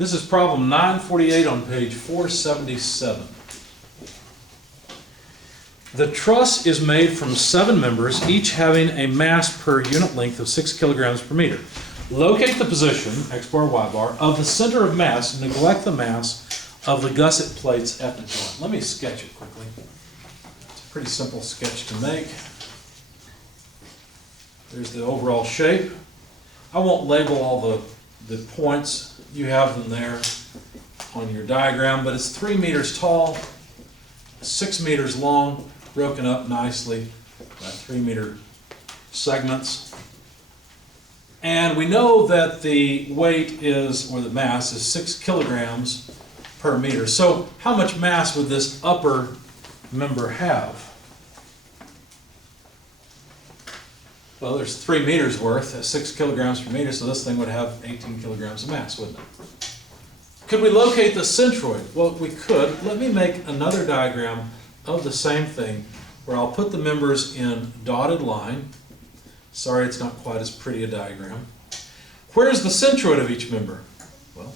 This is problem 948 on page 477. The truss is made from 7 members, each having a mass per unit length of 6 kilograms per meter. Locate the position, X bar, Y bar, of the center of mass, neglect the mass of the gusset plates at the joint. Let me sketch it quickly. It's a pretty simple sketch to make. There's the overall shape. I won't label all the points. You have them there on your diagram, but it's 3 meters tall, 6 meters long, broken up nicely by 3 meter segments. And we know that the weight is, or the mass is 6 kilograms per meter. So how much mass would this upper member have? Well, there's 3 meters worth at 6 kilograms per meter, so this thing would have 18 kilograms of mass, wouldn't it? Could we locate the centroid? Well, we could. Let me make another diagram of the same thing where I'll put the members in dotted line. Sorry, it's not quite as pretty a diagram. Where's the centroid of each member? Well,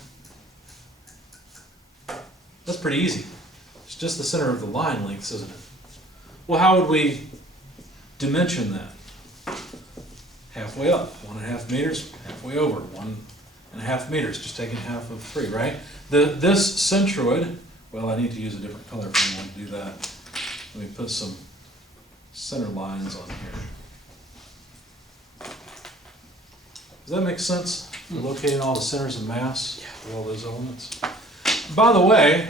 that's pretty easy. It's just the center of the line lengths, isn't it? Well, how would we dimension that? Halfway up, 1.5 meters, halfway over, 1.5 meters, just taking half of 3, right? This centroid, well, I need to use a different color if I want to do that. Let me put some center lines on here. Does that make sense? We're locating all the centers of mass of all those elements. By the way,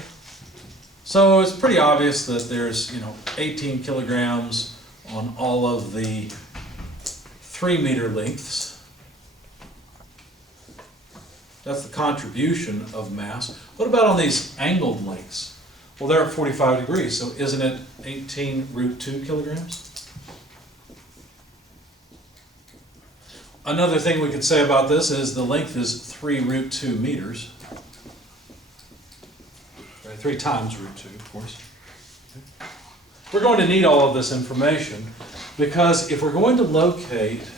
so it's pretty obvious that there's 18 kilograms on all of the 3 meter lengths. That's the contribution of mass. What about on these angled lengths? Well, they're at 45 degrees, so isn't it 18 root 2 kilograms? Another thing we could say about this is the length is 3 root 2 meters. Right, 3 times root 2, of course. We're going to need all of this information because if we're going to locate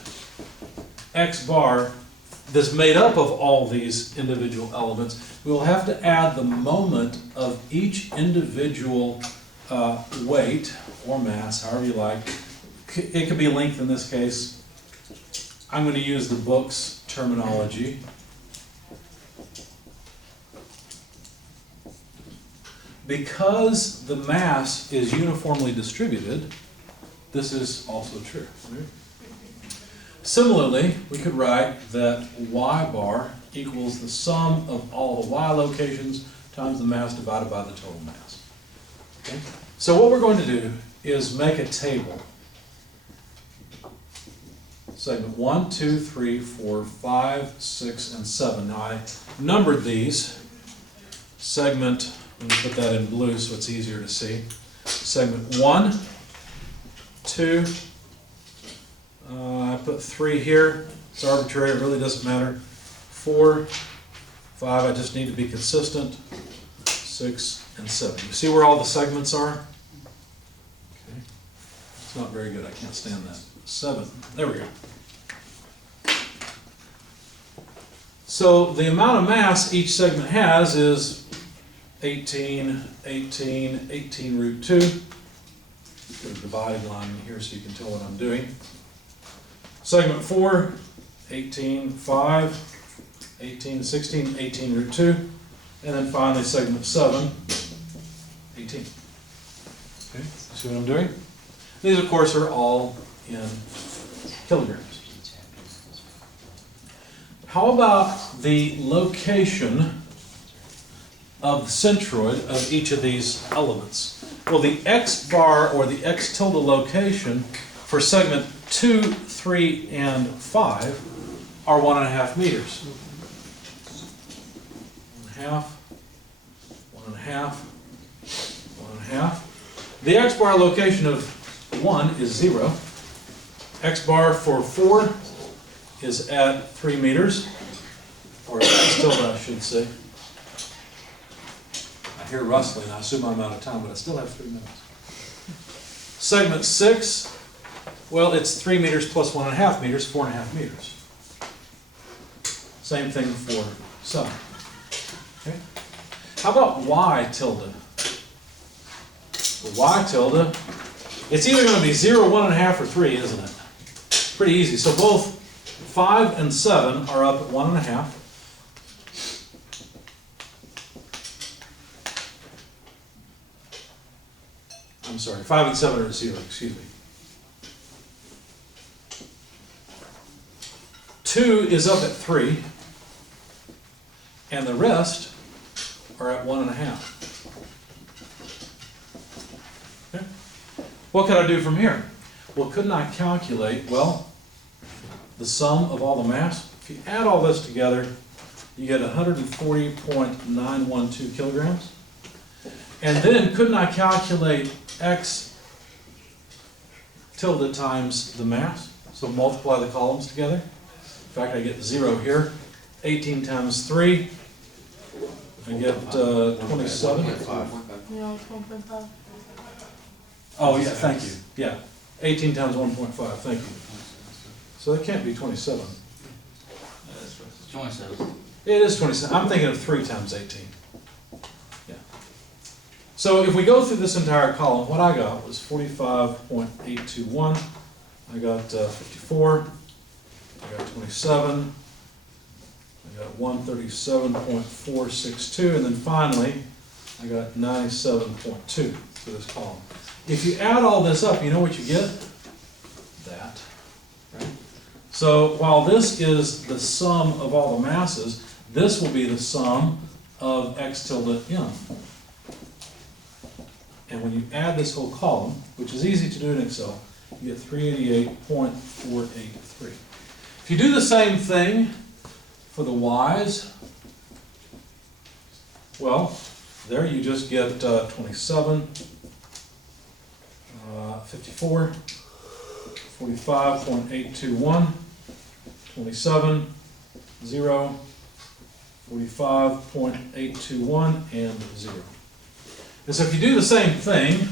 X bar that's made up of all these individual elements, we will have to add the moment of each individual weight or mass, however you like. It could be length in this case. I'm going to use the book's terminology. Because the mass is uniformly distributed, this is also true. Similarly, we could write that Y bar equals the sum of all the Y locations times the mass divided by the total mass. Okay? So what we're going to do is make a table. Segment 1, 2, 3, 4, 5, 6, and 7. Now I numbered these. Segment, let me put that in blue so it's easier to see. Segment 1, 2, I put 3 here. It's arbitrary, it really doesn't matter. 4, 5, I just need to be consistent. 6, and 7. You see where all the segments are? Okay. It's not very good, I can't stand that. 7, there we go. So the amount of mass each segment has is 18, 18, 18 root 2. Put a divided line here so you can tell what I'm doing. Segment 4, 18, 5, 18, 16, 18 root 2. And then finally segment 7, 18. Okay, see what I'm doing? These, of course, are all in kilograms. How about the location of the centroid of each of these elements? Well, the X bar or the X tilde location for segment 2, 3, and 5 are 1.5 meters. 1.5, 1.5, 1.5. The X bar location of 1 is 0. X bar for 4 is at 3 meters, or X tilde, I should say. I hear rustling, I assume I'm out of time, but I still have 3 minutes. Segment 6, well, it's 3 meters plus 1.5 meters, 4.5 meters. Same thing for 7. Okay. How about y tilde? The y tilde, it's either going to be 0, 1.5, or 3, isn't it? Pretty easy. So both 5 and 7 are up at 1.5. I'm sorry, 5 and 7 are at 0, excuse me. 2 is up at 3, and the rest are at 1.5. Okay. What can I do from here? Well, couldn't I calculate, well, the sum of all the mass? If you add all this together, you get 140.912 kilograms. And then couldn't I calculate x tilde times the mass? So multiply the columns together. In fact, I get 0 here. 18 times 3, I get 27. Yeah, it's 1.5. Oh, yeah, thank you. Yeah, 18 times 1.5, thank you. So that can't be 27. It's 27. It is 27. I'm thinking of 3 times 18. Yeah. So if we go through this entire column, what I got was 45.821. I got 54. I got 27. I got 137.462. And then finally, I got 97.2 for this column. If you add all this up, you know what you get? That. Right? So while this is the sum of all the masses, this will be the sum of x tilde m. And when you add this whole column, which is easy to do in Excel, you get 388.483. If you do the same thing for the y's, well, there you just get 27, 54, 45.821, 27, 0, 45.821, and 0. And so if you do the same thing,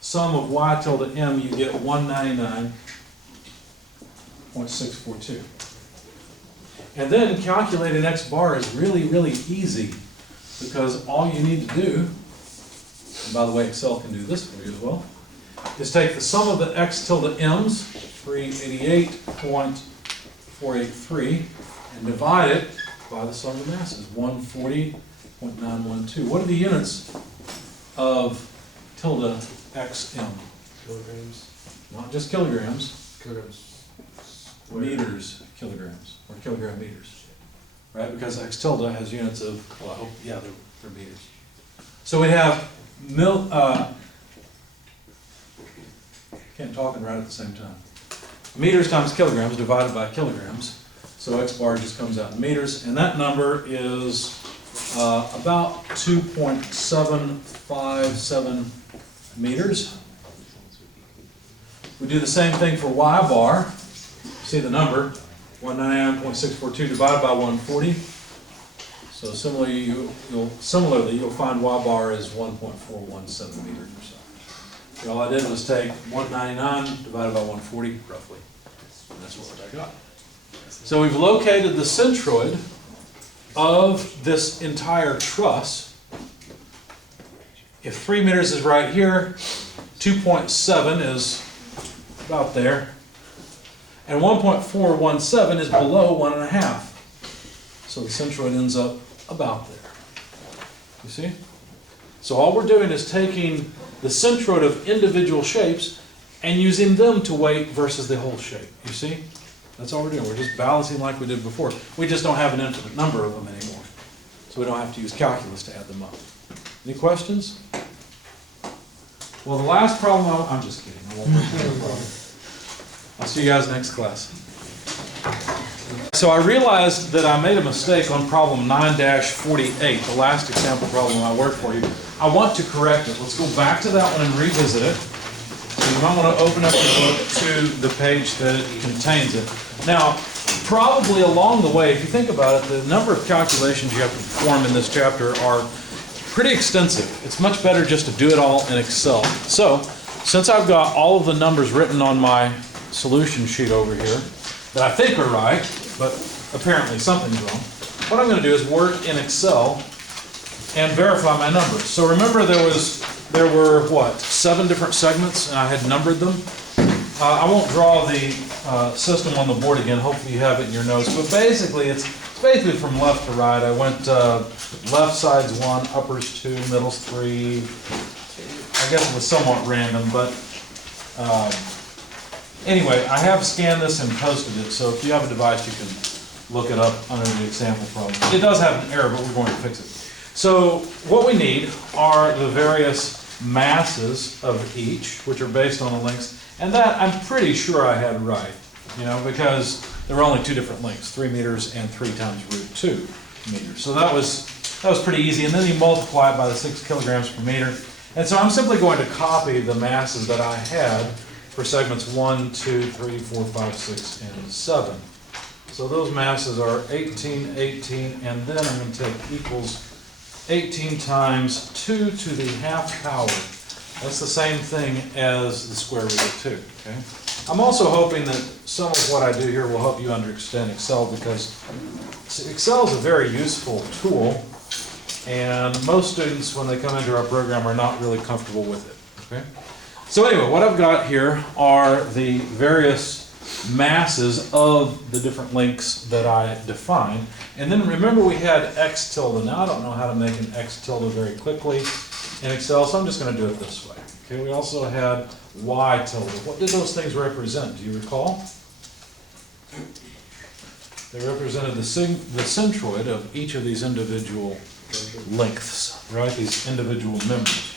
sum of y tilde m, you get 199.642. And then calculating x bar is really, really easy, because all you need to do, and by the way, Excel can do this for you as well, is take the sum of the x tilde m's, 388.483, and divide it by the sum of the masses, 140.912. What are the units of tilde xm? Kilograms. Not just kilograms, Kilograms. meters, kilograms, or kilogram meters, right? Because x tilde has units of, well, I hope, yeah, they're meters. So we have can't talk and write at the same time. Meters times kilograms divided by kilograms. So x bar just comes out in meters, and that number is about 2.757 meters. We do the same thing for y bar. See the number, 199.642 divided by 140. So similarly, you'll find y bar is 1.417 meters or so. So all I did was take 199 divided by 140, roughly. And that's what I got. So we've located the centroid of this entire truss. If 3 meters is right here, 2.7 is about there. And 1.417 is below 1.5. So the centroid ends up about there. You see? So all we're doing is taking the centroid of individual shapes and using them to weight versus the whole shape. You see? That's all we're doing. We're just balancing like we did before. We just don't have an infinite number of them anymore. So we don't have to use calculus to add them up. Any questions? Well, the last problem, I'm just kidding. I won't work on the problem. I'll see you guys next class. So I realized that I made a mistake on problem 9-48, the last example problem I worked for you. I want to correct it. Let's go back to that one and revisit it. So you might want to open up your book to the page that contains it. Now, probably along the way, if you think about it, the number of calculations you have to perform in this chapter are pretty extensive. It's much better just to do it all in Excel. So, since I've got all of the numbers written on my solution sheet over here that I think are right, but apparently something's wrong, what I'm gonna do is work in Excel and verify my numbers. So remember there were what, 7 different segments, and I had numbered them. I won't draw the system on the board again, hopefully you have it in your notes, but basically it's basically from left to right. I went left side's 1, uppers 2, middles 3. I guess it was somewhat random, but anyway, I have scanned this and posted it, so if you have a device, you can look it up under the example problem. It does have an error, but we're going to fix it. So what we need are the various masses of each, which are based on the lengths, and that I'm pretty sure I had right, because there were only 2 different lengths, 3 meters and 3 times root 2 meters. So that was pretty easy, and then you multiply it by the 6 kilograms per meter. And so I'm simply going to copy the masses that I had for segments 1, 2, 3, 4, 5, 6, and 7. So those masses are 18, 18, and then I'm going to take equals 18 times 2 to the half power. That's the same thing as the square root of 2. Okay? I'm also hoping that some of what I do here will help you understand Excel, because Excel is a very useful tool, and most students, when they come into our program, are not really comfortable with it. Okay? So anyway, what I've got here are the various masses of the different lengths that I defined. And then remember we had x tilde. Now I don't know how to make an x tilde very quickly in Excel, so I'm just going to do it this way. Okay, we also had y tilde. What did those things represent? Do you recall? They represented the centroid of each of these individual lengths, right? These individual members.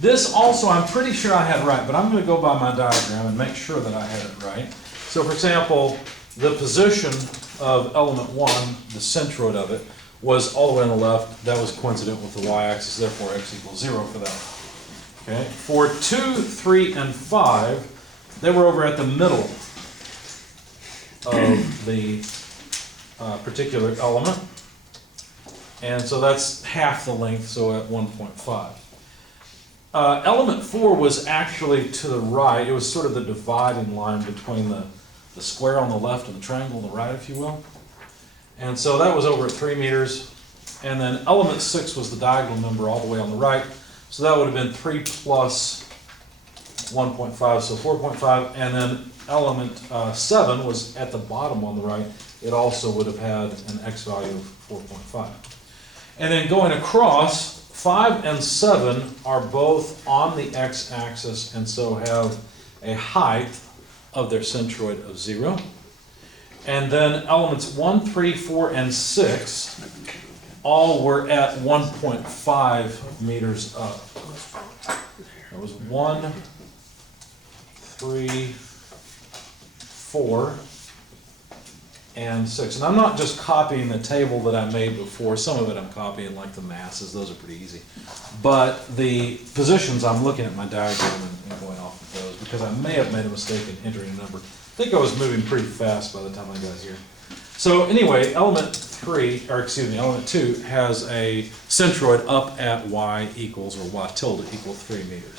This also, I'm pretty sure I had right, but I'm going to go by my diagram and make sure that I had it right. So for example, the position of element 1, the centroid of it, was all the way on the left. That was coincident with the y-axis, therefore x equals 0 for that. Okay. For 2, 3, and 5, they were over at the middle of the particular element. And so that's half the length, so at 1.5. Element 4 was actually to the right. It was sort of the dividing line between the square on the left and the triangle on the right, if you will. And so that was over at 3 meters. And then element 6 was the diagonal number all the way on the right. So that would have been 3 plus 1.5, so 4.5. And then element 7 was at the bottom on the right. It also would have had an x value of 4.5. And then going across, 5 and 7 are both on the x-axis and so have a height of their centroid of 0. And then elements 1, 3, 4, and 6 all were at 1.5 meters up. There was 1, 3, 4, and 6. And I'm not just copying the table that I made before. Some of it I'm copying, like the masses. Those are pretty easy. But the positions, I'm looking at my diagram and going off of those, because I may have made a mistake in entering a number. I think I was moving pretty fast by the time I got here. So anyway, element 2 has a centroid up at y equals, or y tilde equals 3 meters.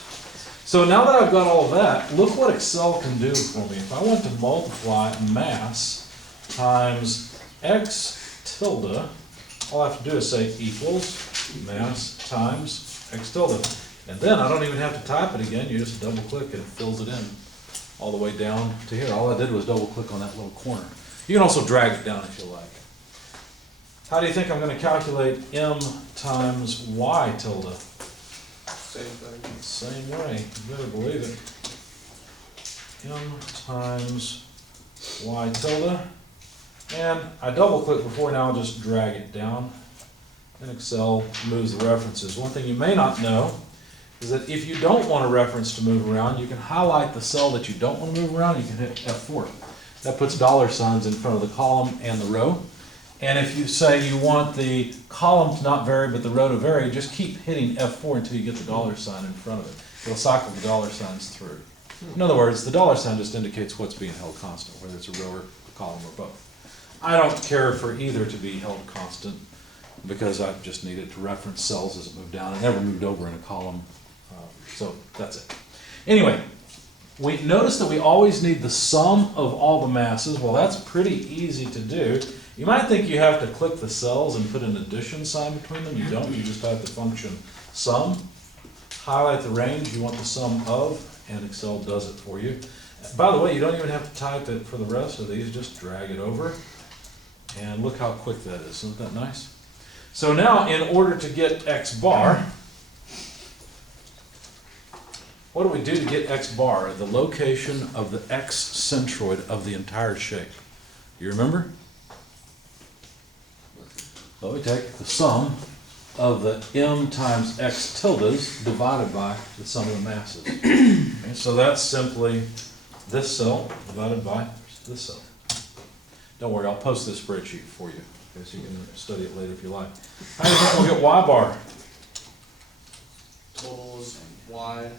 So now that I've got all of that, look what Excel can do for me. If I want to multiply mass times x tilde, all I have to do is say equals mass times x tilde. And then I don't even have to type it again. You just double click and it fills it in all the way down to here. All I did was double click on that little corner. You can also drag it down if you like. How do you think I'm going to calculate m times y tilde? Same thing. Same way, you better believe it. M times y tilde. And I double click before, now I'll just drag it down. And Excel moves the references. One thing you may not know is that if you don't want a reference to move around, you can highlight the cell that you don't want to move around, you can hit F4. That puts dollar signs in front of the column and the row. And if you say you want the column to not vary but the row to vary, just keep hitting F4 until you get the dollar sign in front of it. It'll cycle the dollar signs through. In other words, the dollar sign just indicates what's being held constant, whether it's a row or a column or both. I don't care for either to be held constant because I just need it to reference cells as it moved down. It never moved over in a column, so that's it. Anyway, we notice that we always need the sum of all the masses. Well, that's pretty easy to do. You might think you have to click the cells and put an addition sign between them. You don't, you just type the function sum, highlight the range you want the sum of, and Excel does it for you. By the way, you don't even have to type it for the rest of these, just drag it over. And look how quick that is, isn't that nice? So now, in order to get X bar, what do we do to get X bar? The location of the X centroid of the entire shape. You remember? Well, we take the sum of the m times x tildes divided by the sum of the masses. Okay, so that's simply this cell divided by this cell. Don't worry, I'll post this spreadsheet for you, okay, so you can study it later if you like. How do you think we'll get y bar? Total is y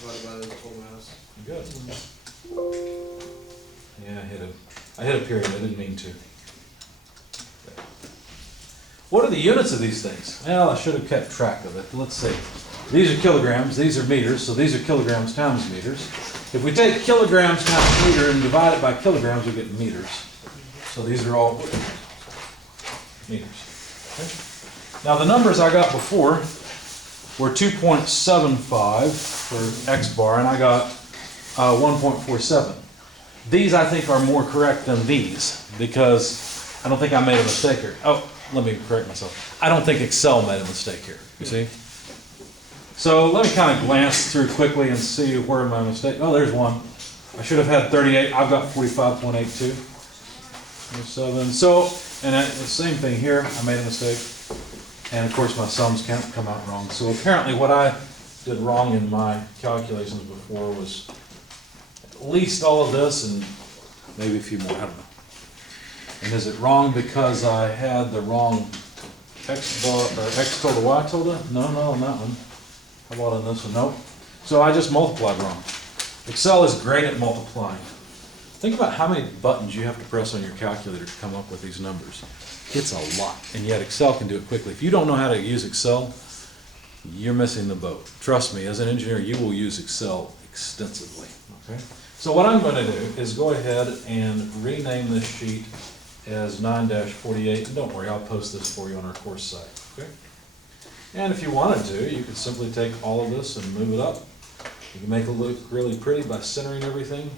divided by the total mass. Good. Yeah, I hit a period, I didn't mean to. What are the units of these things? Well, I should have kept track of it. Let's see. These are kilograms, these are meters, so these are kilograms times meters. If we take kilograms times meter and divide it by kilograms, we get meters. So these are all meters. Okay. Now the numbers I got before were 2.75 for X bar, and I got 1.47. These I think are more correct than these, because I don't think I made a mistake here. Oh, let me correct myself. I don't think Excel made a mistake here, you see? So let me kind of glance through quickly and see where my mistake, oh, there's one. I should have had 38, I've got 45.82. 7. So, and the same thing here, I made a mistake. And of course my sums can't come out wrong. So apparently what I did wrong in my calculations before was at least all of this and maybe a few more, I don't know. And is it wrong because I had the wrong X bar, or X tilde Y tilde? No, on that one. How about on this one? Nope. So I just multiplied wrong. Excel is great at multiplying. Think about how many buttons you have to press on your calculator to come up with these numbers. It's a lot, and yet Excel can do it quickly. If you don't know how to use Excel, you're missing the boat. Trust me, as an engineer, you will use Excel extensively. Okay? So what I'm going to do is go ahead and rename this sheet as 9-48. And don't worry, I'll post this for you on our course site. Okay? And if you wanted to, you could simply take all of this and move it up. You can make it look really pretty by centering everything.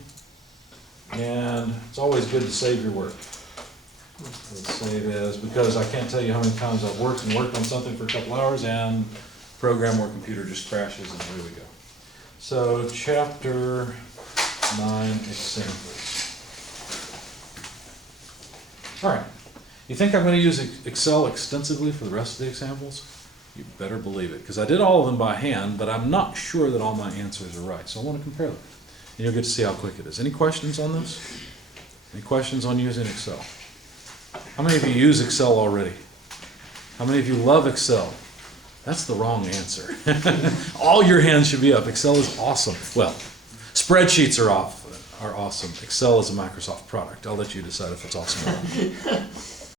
And it's always good to save your work. Let's save as, because I can't tell you how many times I've worked on something for a couple hours and program or computer just crashes and here we go. So chapter 9 examples. All right, you think I'm going to use Excel extensively for the rest of the examples? You better believe it, because I did all of them by hand, but I'm not sure that all my answers are right, so I want to compare them. And you'll get to see how quick it is. Any questions on this? Any questions on using Excel? How many of you use Excel already? How many of you love Excel? That's the wrong answer. All your hands should be up. Excel is awesome. Well, spreadsheets are awesome. Excel is a Microsoft product. I'll let you decide if it's awesome or not.